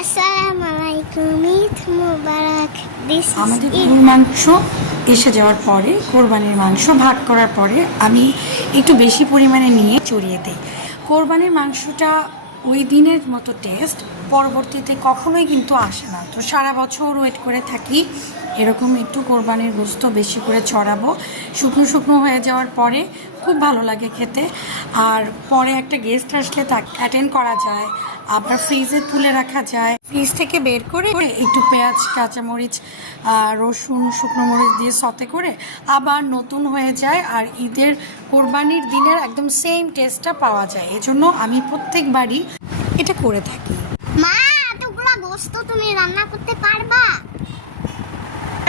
আসসালামু আলাইকুম, ঈদ মুবারক। আমাদের গরুর মাংস এসে যাওয়ার পরে, কোরবানির মাংস ভাগ করার পরে আমি একটু বেশি পরিমাণে নিয়ে চড়িয়ে দিই। কোরবানির মাংসটা ওই দিনের মতো টেস্ট পরবর্তীতে কখনোই কিন্তু আসে না। তো সারা বছর ওয়েট করে থাকি এরকম একটু কোরবানির গোস্ত বেশি করে চড়াবো। শুকনো শুকনো হয়ে যাওয়ার পরে খুব ভালো লাগে খেতে। আর পরে একটা গেস্ট আসলে তাকে অ্যাটেন্ড করা যায়, আবার ফ্রিজে তুলে রাখা যায়। ফ্রিজ থেকে বের করে একটু পেঁয়াজ, কাঁচামরিচ, রসুন, শুকনো মরিচ দিয়ে সতে করে আবার নতুন হয়ে যায়। আর ঈদের কোরবানির দিনের একদম সেম টেস্টটা পাওয়া যায়। এজন্য আমি প্রত্যেকবারই এটা করে থাকি। মা, এতগুলো গোশত তুমি রান্না করতে পারবা?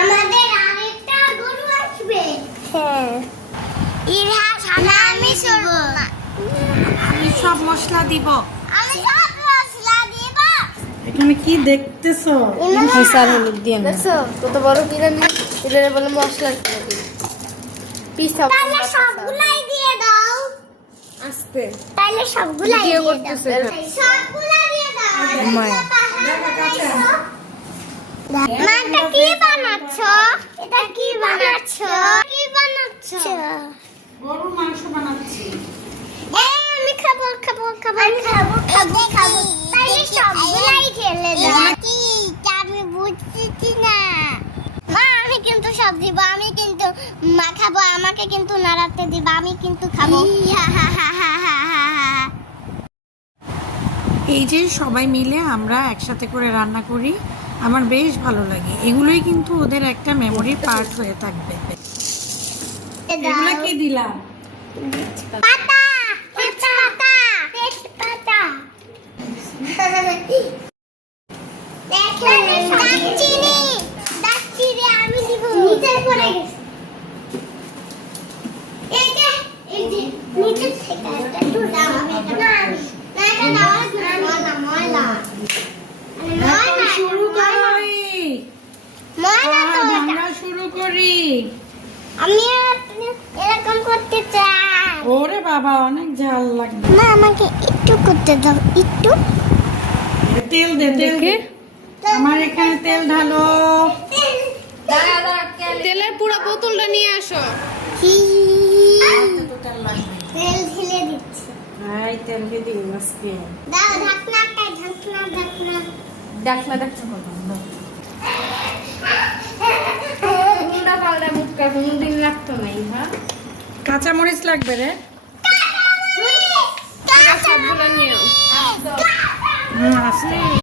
আমাদের আরেকটা গরু আসবে। হ্যাঁ, ইহা সামনে আমি করব না। আমি সব মশলা দিব। আমি সব মশলা দিব। এখানে কি দেখতেছো? হিসার হলুদ দিয়ে দেখছো কত বড় বিরিয়ানি, এটারে বলে মশলার বিরিয়ানি। পিসা তাহলে সবগুলাই দিয়ে দাও। আস্তে তাহলে সবগুলাই দিয়ে ভিডিও দাও। করতেছে। সবগুলা দিয়ে দাও। মায়া। মা, এটা কি বানাচ্ছ? এটা কি বানাচ্ছ? কি বানাচ্ছ? গরুর মাংস বানাচ্ছি। আমি খাবো খাবো খাবো খাবো খাবো খাবো। তাহলে সবগুলাই খেলে দাও। কি আমি বুঝছি না। মা, আমি কিন্তু সব দিব। আমি কিন্তু মা খাবো, আমাকে কিন্তু নাড়াতে দিব। আমি কিন্তু খাবো। এই যে সবাই মিলে আমরা একসাথে করে রান্না করি, আমার বেশ ভালো লাগে। এগুলোই কিন্তু ওদের একটা মেমোরির পার্ট হয়ে থাকবে। এগুলো কি দিলাম? পাতা, তেজপাতা, তেজপাতা। দেখেন, দারচিনি, দারচিনি আমি দিব। নিচে পড়ে গেছে। এই যে নিচে থেকে একটা টুকরা হবে। এটা না আমি। না, এটা দাও না, ময়লা ময়লা। ময়লা শুরু করি। ময়লা তো এটা। আমরা শুরু করি। আমি এরকম করতে চাই। ওরে বাবা, অনেক ঝাল লাগবে। মা, আমাকে একটু করতে দাও, একটু। তেল দে, তেল দে। আমার এখানে তেল ঢালো। তেলের পুরো বোতলটা নিয়ে আসো। কি? তো তেল লাগবে। তেল ঢেলে দিচ্ছি। এই তেল দিয়ে দিই আজকে। দাও ঢাকনাটা, ঢাকনা। দেখলা দেখছো কত মুন্ডা পাল্টা মুটকা কোনদিন লাগতো না। হ্যাঁ, কাঁচা মরিচ লাগবে রে। সবগুলো নিও। আস্তে